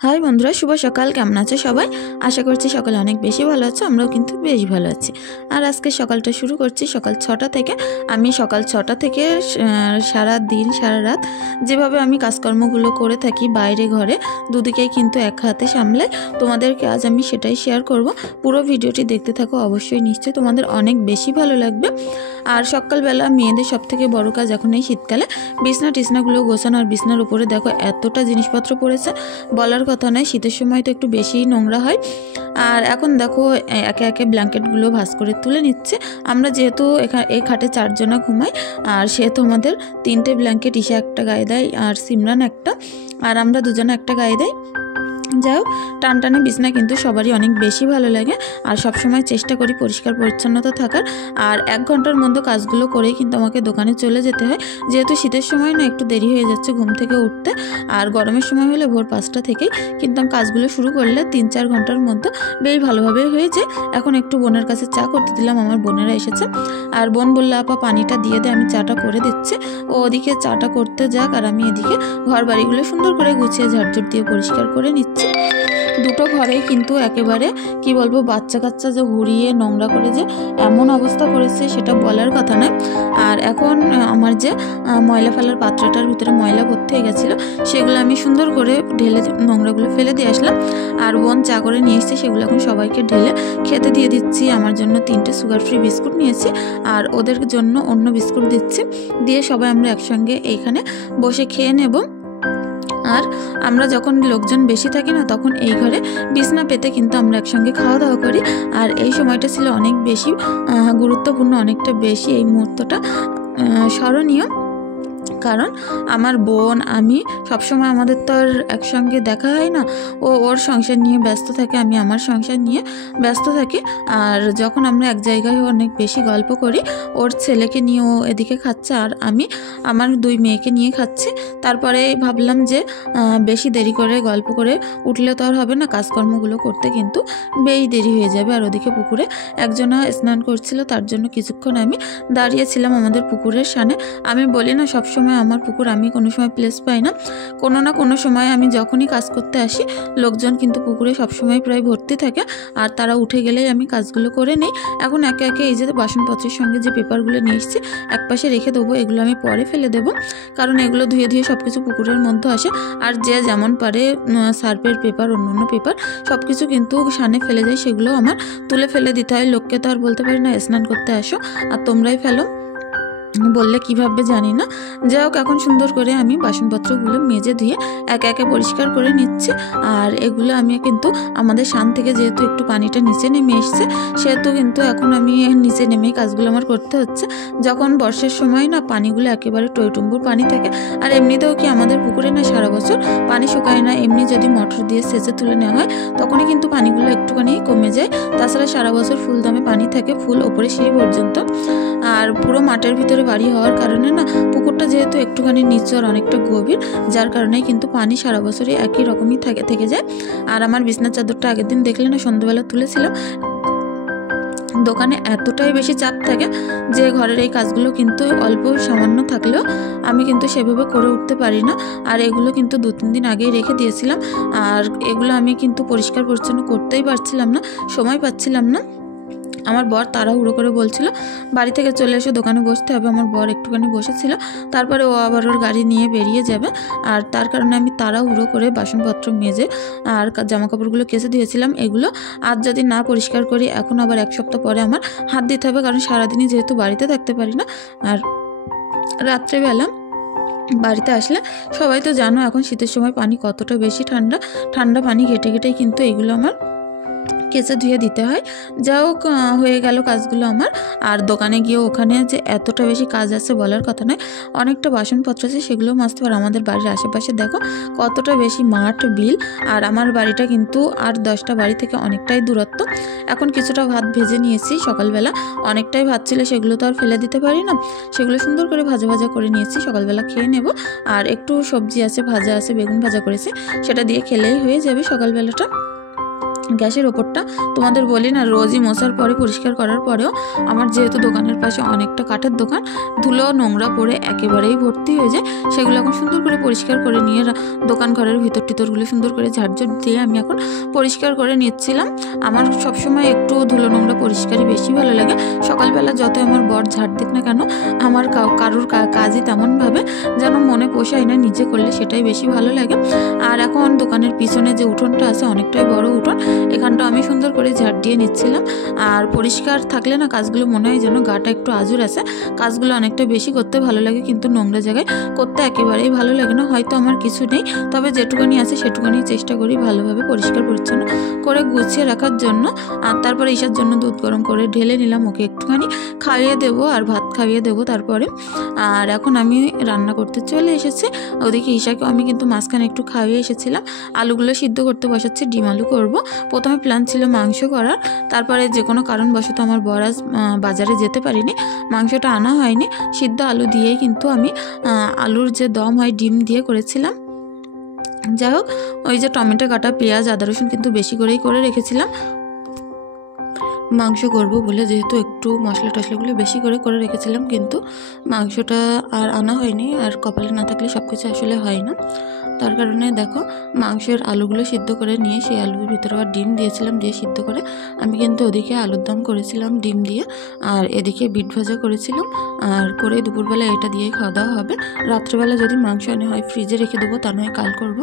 High बंधुरा शुभ सकाल केमन आछो सबाई आशा करछि सकले अनेक बेशी भालो आछो आमराओ किन्तु बेश भालो आछि। आर आजके सकालटा शुरू करछि सकाल 6टा थेके। आमी सकाल 6टा थेके सारा दिन सारा रात जेभाবে आमी काजकर्मगुलो करे थाकि बाइरे घरे दुदिकेई किन्तु एक हाते सामलाई तोमादेरके आज आमी सेटाई शेयार करब। पुरो भिडियोटी देखते थाको अवश्यई निश्चयई तोमादेर अनेक बेशी भालो लागबे। आर सकालबेला मेयेदेर सबथेके बड़ो काज एखन एई शीतकाले बिछना टिछनागुलो गोछानो। आर बिछनार उपरे देखो एतटा जिनिसपत्र पड़ेছে বলার কথা নয়। শীতের সময় তো একটু বেশি নোংরা হয়। আর এখন দেখো একে একে ব্ল্যাঙ্কেটগুলো ভাঁজ করে তুলে নিচ্ছে। আমরা যেহেতু এই খাটে 4 জনা ঘুমাই আর সেহেতু আমাদের 3টে ব্ল্যাঙ্কেট ঈশা একটা গায়ে দেয় আর সিমরান একটা, আর আমরা দুজনে একটা গায়ে দেয়। যাই হোক টানটানে বিছনা কিন্তু সবারই অনেক বেশি ভালো লাগে। আর সবসময় চেষ্টা করি পরিষ্কার পরিচ্ছন্নতা থাকার। আর 1 ঘন্টার মধ্যে কাজগুলো করেই কিন্তু আমাকে দোকানে চলে যেতে হয়, যেহেতু শীতের সময় না একটু দেরি হয়ে যাচ্ছে ঘুম থেকে উঠতে। আর গরমের সময় হলে ভোর 5টা থেকেই কিন্তু আমি কাজগুলো শুরু করলে 3-4 ঘন্টার মধ্যে বেশ ভালোভাবে হয়ে যায়। এখন একটু বোনের কাছে চা করতে দিলাম, আমার বোনেরা এসেছে। আর বোন বলল আপা পানিটা দিয়ে দে, আমি চাটা করে দিচ্ছি। ও ওদিকে চাটা করতে যাক আর আমি এদিকে ঘর বাড়িগুলো সুন্দর করে গুছিয়ে ঝাড়ঝুড় দিয়ে পরিষ্কার করে নিচ্ছি। দুটো ঘরেই কিন্তু একেবারে কি বলবো বাচ্চা কাচ্চা যে ঘুরিয়ে নোংরা করে যে এমন অবস্থা করেছে সেটা বলার কথা নয়। আর এখন আমার যে ময়লা ফেলার পাত্রটার ভিতরে ময়লা ভর্তি হয়ে গেছিলো সেগুলো আমি সুন্দর করে ঢেলে নোংরাগুলো ফেলে দিয়ে আসলাম। আর বোন চা করে নিয়ে এসেছে, সেগুলো এখন সবাইকে ঢেলে খেতে দিয়ে দিচ্ছি। আমার জন্য 3টে সুগার ফ্রি বিস্কুট নিয়েছি আর ওদের জন্য অন্য বিস্কুট দিচ্ছি। দিয়ে সবাই আমরা একসঙ্গে এইখানে বসে খেয়ে নেব। আর আমরা যখন লোকজন বেশি থাকি না তখন এই ঘরে বিছনা পেতে কিন্তু আমরা একসঙ্গে খাওয়া দাওয়া করি। আর এই সময়টা ছিল অনেক বেশি গুরুত্বপূর্ণ, অনেকটা বেশি এই মুহূর্তটা স্মরণীয়। কারণ আমার বোন আমি সবসময় আমাদের তো আর একসঙ্গে দেখা হয় না। ও ওর সংসার নিয়ে ব্যস্ত থাকে, আমি আমার সংসার নিয়ে ব্যস্ত থাকি। আর যখন আমরা এক জায়গায় অনেক বেশি গল্প করি, ওর ছেলেকে নিয়ে ও এদিকে খাচ্ছে আর আমি আমার 2 মেয়েকে নিয়ে খাচ্ছি। তারপরে ভাবলাম যে বেশি দেরি করে গল্প করে উঠলে তো আর হবে না, কাজকর্মগুলো করতে কিন্তু বেশ দেরি হয়ে যাবে। আর ওদিকে পুকুরে একজনা স্নান করছিল, তার জন্য কিছুক্ষণ আমি দাঁড়িয়েছিলাম আমাদের পুকুরের সামনে। আমি বলি না সবসময় আমার পুকুর আমি কোনো সময় প্লেস পাই না, কোনো না কোনো সময় আমি যখনই কাজ করতে আসি লোকজন কিন্তু পুকুরে সবসময় প্রায় ভর্তি থাকে। আর তারা উঠে গেলেই আমি কাজগুলো করে নিই। এখন একে একে এই যে বাসনপত্রের সঙ্গে যে পেপারগুলো নিয়ে এসেছি একপাশে রেখে দেবো, এগুলো আমি পরে ফেলে দেবো। কারণ এগুলো ধুয়ে ধুয়ে সব কিছু পুকুরের মধ্যে আসে। আর যে যেমন পারে সার্ফের পেপার অন্য পেপার সব কিছু কিন্তু সানে ফেলে যায়, সেগুলো আমার তুলে ফেলে দিতে হয়। লোককে তো আর বলতে পারি না স্নান করতে আসো আর তোমরাই ফেলো, বললে কীভাবে জানি না। যাই হোক এখন সুন্দর করে আমি বাসনপত্রগুলো মেজে ধুয়ে একে একে পরিষ্কার করে নিচ্ছি। আর এগুলো আমি কিন্তু আমাদের সান থেকে যেহেতু একটু পানিটা নিচে নেমে এসছে সেহেতু কিন্তু এখন আমি নিচে নেমেই কাজগুলো আমার করতে হচ্ছে। যখন বর্ষার সময় না পানিগুলো একেবারে টইটুম্বুর পানি থাকে। আর এমনিতেও কি আমাদের পুকুরে না সারা বছর পানি শুকায় না, এমনি যদি মোটর দিয়ে সেচে তুলে নেওয়া হয় তখনই কিন্তু পানিগুলো একটুখানি কমে যায়। তাছাড়া সারা বছর ফুল দামে পানি থাকে, ফুল ওপরে সেই পর্যন্ত। আর পুরো মাঠের ভিতরে বাড়ি হওয়ার কারণে না পুকুরটা যেহেতু একটুখানি নিচু আর অনেকটা গভীর, যার কারণে কিন্তু পানি সারা বছরই একই রকমই থেকে যায়। আর আমার বিছনার চাদরটা আগের দিন দেখলে না সন্ধ্যাবেলা তুলেছিলাম। দোকানে এতটাই বেশি চাপ থাকে যে ঘরের এই কাজগুলো কিন্তু অল্প সামান্য থাকলেও আমি কিন্তু সেভাবে করে উঠতে পারি না। আর এগুলো কিন্তু 2-3 দিন আগেই রেখে দিয়েছিলাম। আর এগুলো আমি কিন্তু পরিষ্কার পরিচ্ছন্ন করতেই পারছিলাম না, সময় পাচ্ছিলাম না। আমার বর তাড়াহুড়ো করে বলছিল বাড়ি থেকে চলে এসে দোকানে বসতে হবে। আমার বর একটুখানি বসেছিল, তারপরে ও আবার ওর গাড়ি নিয়ে বেরিয়ে যাবে। আর তার কারণে আমি তাড়াহুড়ো করে বাসনপত্র মেজে আর জামাকাপড়গুলো কেচে দিয়েছিলাম। এগুলো আজ যদি না পরিষ্কার করি এখন আবার 1 সপ্তাহ পরে আমার হাত দিতে হবে, কারণ সারাদিনই যেহেতু বাড়িতে থাকতে পারি না। আর রাত্রেবেলা বাড়িতে আসলে সবাই তো জানো এখন শীতের সময় পানি কতটা বেশি ঠান্ডা পানি ঘেটে ঘেটেই কিন্তু এগুলো আমার কেচে ধুয়ে দিতে হয়। যাই হোক হয়ে গেল কাজগুলো আমার। আর দোকানে গিয়ে ওখানে যে এতটা বেশি কাজ আছে বলার কথা নয়, অনেকটা বাসনপত্র আছে সেগুলো মাজতে পারে। আমাদের বাড়ির আশেপাশে দেখো কতটা বেশি মাঠ বিল। আর আমার বাড়িটা কিন্তু আর 10টা বাড়ি থেকে অনেকটাই দূরত্ব। এখন কিছুটা ভাত ভেজে নিয়েছি, সকালবেলা অনেকটাই ভাত ছিল সেগুলো তো আর ফেলে দিতে পারি না, সেগুলো সুন্দর করে ভাজা করে নিয়েছি, সকালবেলা খেয়ে নেব। আর একটু সবজি আছে, ভাজা আছে, বেগুন ভাজা করেছি, সেটা দিয়ে খেলেই হয়ে যাবে সকালবেলাটা। গ্যাসের ওপরটা তোমাদের বলি না, রোজই মোছার পরে পরিষ্কার করার পরেও আমার যেহেতু দোকানের পাশে অনেকটা কাঠের দোকান, ধুলো নোংরা পড়ে একেবারেই ভর্তি হয়ে যায়। সেগুলো এখন সুন্দর করে পরিষ্কার করে নিয়ে দোকান ঘরের ভিতর টিতরগুলো সুন্দর করে ঝাড়ঝাড় দিয়ে আমি এখন পরিষ্কার করে নিচ্ছিলাম। আমার সবসময় একটু ধুলো নোংরা পরিষ্কারই বেশি ভালো লাগে। সকালবেলা যত আমার বর ঝাড় দিক না কেন, আমার কারোর কাজই তেমনভাবে যেন মনে পোষায় না, নিজে করলে সেটাই বেশি ভালো লাগে। আর এখন দোকানের পিছনে যে উঠোনটা আছে অনেকটাই বড় উঠোন, এখানটা আমি সুন্দর করে ঝাড় দিয়ে নিচ্ছিলাম। আর পরিষ্কার থাকলে না কাজগুলো মনে হয় যেন গাটা একটু আজুর আছে, কাজগুলো অনেকটা বেশি করতে ভালো লাগে, কিন্তু নোংরা জায়গায় করতে একেবারেই ভালো লাগে না। হয়তো আমার কিছু নেই, তবে যেটুকুনি আছে সেটুকুনি চেষ্টা করি ভালোভাবে পরিষ্কার পরিচ্ছন্ন করে গুছিয়ে রাখার জন্য। আর তারপরে ঈশার জন্য দুধ গরম করে ঢেলে নিলাম, ওকে একটুখানি খাইয়ে দেবো আর ভাত খাইয়ে দেবো তারপরে। আর এখন আমি রান্না করতে চলে এসেছি। ওদিকে ঈশাকে আমি কিন্তু মাঝখানে একটু খাইয়ে এসেছিলাম। আলুগুলো সিদ্ধ করতে বসাচ্ছি, ডিম আলু করব। প্রথমে প্ল্যান ছিল মাংস করার, তারপরে যে কোনো কারণবশত আমার বর আজ বাজারে যেতে পারিনি, মাংসটা আনা হয়নি। সিদ্ধ আলু দিয়েই কিন্তু আমি আলুর যে দম হয় ডিম দিয়ে করেছিলাম। যাই হোক, ওই যে টমেটো কাটা, পেঁয়াজ, আদা রসুন কিন্তু বেশি করেই করে রেখেছিলাম মাংস করব বলে, যেহেতু একটু মশলা টশলাগুলো বেশি করে রেখেছিলাম, কিন্তু মাংসটা আর আনা হয়নি। আর কপালে না থাকলে সব কিছু আসলে হয় না, তার কারণে দেখো মাংসের আলুগুলো সিদ্ধ করে নিয়ে সেই আলুর ভিতরে আবার ডিম দিয়েছিলাম, দিয়ে সিদ্ধ করে আমি কিন্তু ওদিকে আলুর দম করেছিলাম ডিম দিয়ে, আর এদিকে বিট ভাজা করেছিলাম। আর করে দুপুরবেলা এটা দিয়ে খাওয়া দাওয়া হবে। রাত্রেবেলা যদি মাংস আনে হয় ফ্রিজে রেখে দেবো, তা নয় কাল করব।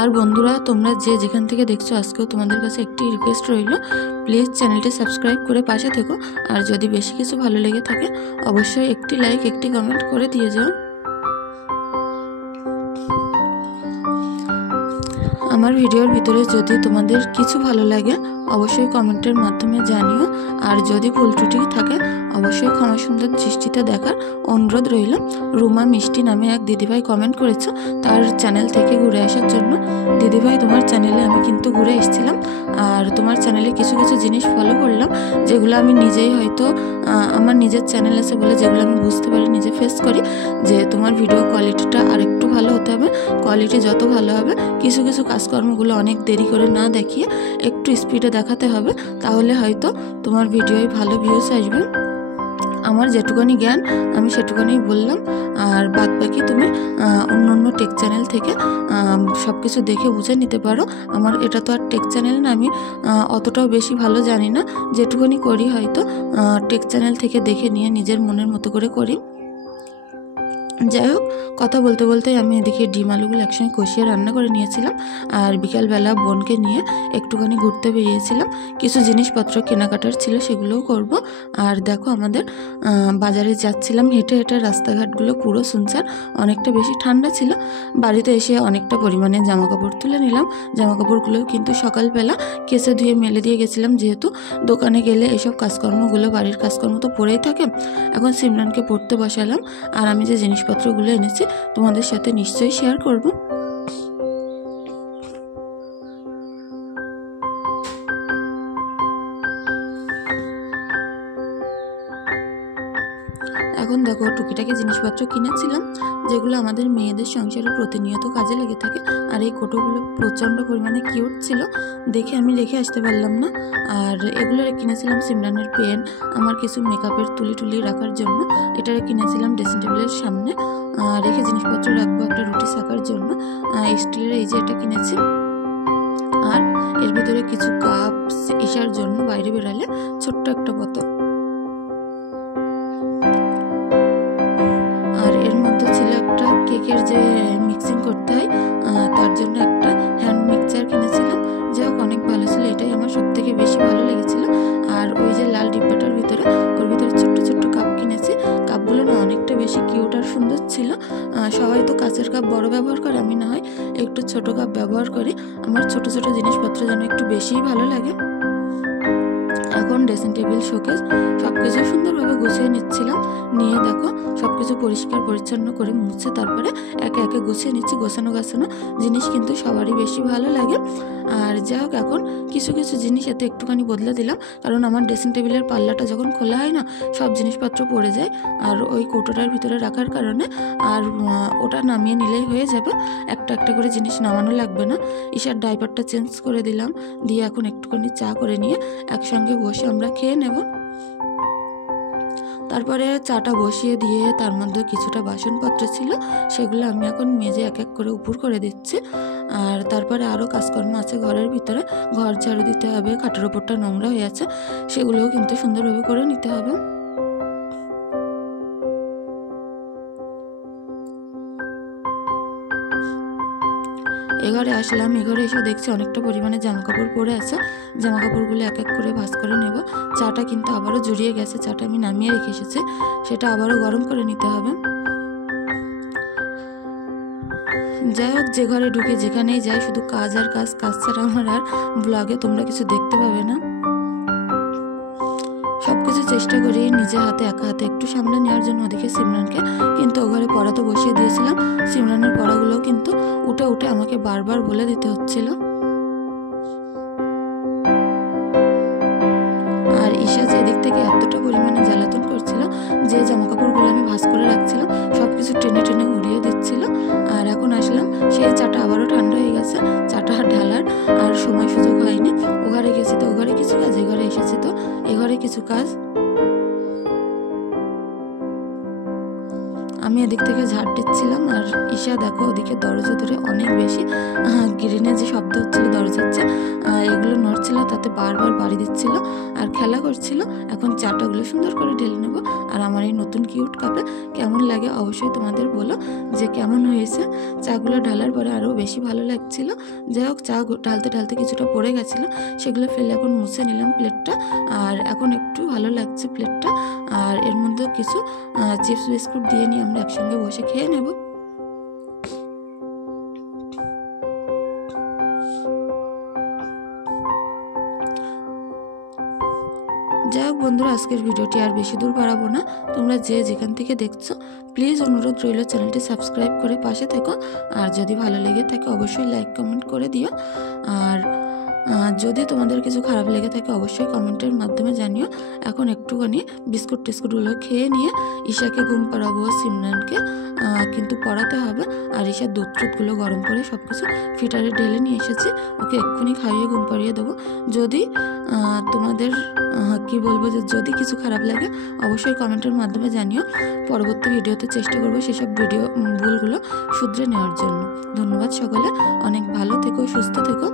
আর বন্ধুরা, তোমরা যে যেখান থেকে দেখছো, আজকেও তোমাদের কাছে একটি রিকোয়েস্ট রইল, প্লিজ চ্যানেলটি সাবস্ক্রাইব করে পাশে থেকো। আর যদি বেশি কিছু ভালো লেগে থাকে অবশ্যই একটি লাইক, একটি কমেন্ট করে দিয়ে যাও। আমার ভিডিওর ভিতরে যদি তোমাদের কিছু ভালো লাগে অবশ্যই কমেন্টের মাধ্যমে জানিও। আর যদি ভুল ত্রুটি থাকে অবশ্যই ক্ষমা সুন্দর দৃষ্টিতে দেখার অনুরোধ রইল। রুমা মিষ্টি নামে এক দিদিভাই কমেন্ট করেছো তার চ্যানেল থেকে ঘুরে আসার জন্য। দিদিভাই, তোমার চ্যানেলে আমি কিন্তু ঘুরে এসেছিলাম, আর তোমার চ্যানেলে কিছু কিছু জিনিস ফলো করলাম যেগুলো আমি নিজেই হয়তো আমার নিজের চ্যানেল আছে বলে যেগুলো আমি বুঝতে পারি, নিজে ফেস করি, যে তোমার ভিডিও কোয়ালিটিটা আরেকটু ভালো হতে হবে। কোয়ালিটি যত ভালো হবে, কিছু কিছু কাজকর্মগুলো অনেক দেরি করে না দেখিয়ে একটু স্পিডে দেখাতে হবে, তাহলে হয়তো তোমার ভিডিওয় ভালো ভিউজ আসবে। আমার যেটুকুনি জ্ঞান আমি সেটুকুনি বললাম, আর বাদ বাকি তুমি অন্য অন্য টেক চ্যানেল থেকে সব কিছু দেখে বুঝে নিতে পারো। আমার এটা তো আর টেক চ্যানেল না, আমি অতটাও বেশি ভালো জানি না, যেটুকুনি করি হয়তো টেক চ্যানেল থেকে দেখে নিয়ে নিজের মনের মতো করে করি। যাই হোক, কথা বলতে বলতেই আমি এদিকে ডিম আলুগুলো একসঙ্গে কষিয়ে রান্না করে নিয়েছিলাম। আর বিকালবেলা বোনকে নিয়ে একটুখানি ঘুরতে বেরিয়েছিলাম, কিছু জিনিসপত্র কেনাকাটার ছিল সেগুলোও করব। আর দেখো আমাদের বাজারে যাচ্ছিলাম হেঁটে হেঁটে, রাস্তাঘাটগুলো পুরো সুনসান, অনেকটা বেশি ঠান্ডা ছিল। বাড়িতে এসে অনেকটা পরিমাণে জামাকাপড় তুলে নিলাম। জামাকাপড়গুলোও কিন্তু সকালবেলা কেসে ধুয়ে মেলে দিয়ে গেছিলাম, যেহেতু দোকানে গেলে এসব কাজকর্মগুলো, বাড়ির কাজকর্ম তো পড়েই থাকে। এখন সিমরানকে পড়তে বসালাম, আর আমি যে জিনিসপত্রগুলো এনেছি তোমাদের সাথে নিশ্চয়ই শেয়ার করব। এখন দেখো টুকিটাকি জিনিসপত্র কিনেছিলাম, যেগুলো আমাদের মেয়েদের সংসারে প্রতিনিয়ত কাজে লেগে থাকে। আর এই কোটোগুলো প্রচণ্ড পরিমাণে কিউট ছিল, দেখে আমি রেখে আসতে পারলাম না। আর এগুলো কিনেছিলাম সিমরানের পেন, আমার কিছু মেকআপের তুলি রাখার জন্য। এটা কিনেছিলাম ড্রেসিং টেবিলের সামনে রেখে জিনিসপত্র রাখবো, একটা রুটি শাকার জন্য স্টিলের এই যে এটা কিনেছি। আর এর ভিতরে কিছু কাপ, ঈশার জন্য বাইরে বেরালে ছোট্ট একটা বোতল। আর এর মধ্যে ছিল একটা কেকের যে মিক্সিং করতে হয় তার জন্য একটা হ্যান্ড মিক্সচার কিনেছিলাম। যাই হোক, অনেক ভালো ছিল, এটাই আমার সব থেকে বেশি ভালো লেগেছিল। আর ওই যে লাল ডিব্বাটার ভিতরে, ওর ভিতরে ছোট্ট ছোট্ট কাপ কিনেছি। কাপগুলো না অনেকটা বেশি কিউট আর সুন্দর ছিল। সবাই তো কাঁচের কাপ বড় ব্যবহার করে, আমি না হয় একটু ছোট কাপ ব্যবহার করি। আমার ছোট ছোট জিনিসপত্র যেন একটু বেশিই ভালো লাগে। এখন এখন ড্রেসিং টেবিল, শোকেস সব কিছু সুন্দরভাবে গুছিয়ে নিচ্ছিলাম। নিয়ে দেখো সব কিছু পরিষ্কার পরিচ্ছন্ন করে মুছে তারপরে একে একে গুছিয়ে নিচ্ছি। গোছানো গাছানো জিনিস কিন্তু সবারই বেশি ভালো লাগে। আর যাই হোক, এখন কিছু কিছু জিনিস এতে একটুখানি বদলে দিলাম, কারণ আমার ড্রেসিং টেবিলের পাল্লাটা যখন খোলা হয় না, সব জিনিসপত্র পড়ে যায়। আর ওই কৌটোটার ভিতরে রাখার কারণে আর ওটা নামিয়ে নিলেই হয়ে যাবে, একটা একটা করে জিনিস নামানো লাগবে না। ঈশার ডাইপারটা চেঞ্জ করে দিলাম, দিয়ে এখন একটুখানি চা করে নিয়ে একসঙ্গে বসে আমরা খেয়ে নেব। তারপরে চাটা বসিয়ে দিয়ে তার মধ্যে কিছুটা বাসনপত্র ছিল, সেগুলো আমি এখন মেজে এক এক করে উপর করে দিচ্ছি। আর তারপরে আরও কাজকর্ম আছে ঘরের ভিতরে, ঘর ঝাড়ু দিতে হবে, খাটের ওপরটা নোংরা হয়ে আছে, সেগুলোও কিন্তু সুন্দরভাবে করে নিতে হবে। এঘরে আসলাম, এঘরে এসে দেখছি অনেকটা পরিমাণে জামা কাপড় পরে আছে। জামা কাপড়গুলো এক এক করে ভাঁজ করে নেব। চাটা কিন্তু আবারও জড়িয়ে গেছে, চাটা আমি নামিয়ে রেখে এসেছি, সেটা আবারও গরম করে নিতে হবে। যাই হোক, যে ঘরে ঢুকে যেখানেই যাই শুধু কাজ আর কাজ, কাজ ছাড়া আমার আর ব্লগে তোমরা কিছু দেখতে পাবে না। সব কিছু চেষ্টা করি নিজে হাতে একা হাতে একটু সামলে নেওয়ার জন্য ওদিকে সিমরানকে, কিন্তু ও ঘরে পড়া তো বসিয়ে দিয়েছিলাম। সিমরানের পড়াগুলো কিন্তু উঠে উঠে আমাকে বারবার বলে দিতে হচ্ছিল। আর ঈশা যে দিক থেকে এতটা পরিমাণে জ্বালাতন করছিল, যে জামা কাপড়গুলো আমি ভাঁজ করে রাখছিলাম সব কিছু টেনে টেনে উড়িয়ে দিচ্ছিল। আর এখন আসলাম, সেই চাটা আবারও ঠান্ডা হয়ে গেছে, চাটা ঢালার আর সময় সুযোগ হয়নি। ও ঘরে গেছি তো ও ঘরে কিছু কাজ, এ ঘরে এসেছি তো এ ঘরে কিছু কাজ। আমি এদিক থেকে ঝাড় দিচ্ছিলাম, আর ঈশা দেখো ওদিকে দরজা ধরে অনেক বেশি গ্রিনে যে শব্দ হচ্ছিল দরজার এগুলো নড়ছিল, তাতে বারবার বাড়ি দিচ্ছিল আর খেলা করছিল। এখন চাটাগুলো সুন্দর করে ঢেলে নেবো। আর আমার এই নতুন কিউট কাপে কেমন লাগে অবশ্যই তোমাদের বলো যে কেমন হয়েছে। চাগুলো ঢালার পরে আরও বেশি ভালো লাগছিল। যাই হোক, চা ঢালতে ঢালতে কিছুটা পড়ে গেছিলো, সেগুলো ফেলে এখন মুছে নিলাম প্লেটটা। আর এখন একটু ভালো লাগছে প্লেটটা। আর এর মধ্যে কিছু চিপস বিস্কুট দিয়ে নিয়ে আমরা একসঙ্গে বসে খেয়ে নেব। যাই হোক বন্ধুরা, আজকের ভিডিওটি আর বেশি দূর বাড়াবো না। তোমরা যে যেখান থেকে দেখছো প্লিজ অনুরোধ রইল চ্যানেলটি সাবস্ক্রাইব করে পাশে থেকো। আর যদি ভালো লেগে থাকে অবশ্যই লাইক কমেন্ট করে দিও। আর যদি তোমাদের কিছু খারাপ লেগে থাকে অবশ্যই কমেন্টের মাধ্যমে জানিও। এখন একটুখানি বিস্কুট টিস্কুটগুলো খেয়ে নিয়ে ঈশাকে ঘুম পাড়াবো, সিমরানকে কিন্তু পড়াতে হবে। আর ঈশার দুধ টুধগুলো গরম করে সব কিছু ফিটারে ঢেলে নিয়ে এসেছি, ওকে এক্ষুনি খাইয়ে ঘুম পাড়িয়ে দেবো। যদি তোমাদের কি বলবো, যে যদি কিছু খারাপ লাগে অবশ্যই কমেন্টের মাধ্যমে জানিও। পরবর্তী ভিডিওতে চেষ্টা করবো সেসব ভুলগুলো শুধরে নেওয়ার জন্য। ধন্যবাদ সকলে, অনেক ভালো থেকো, সুস্থ থেকো।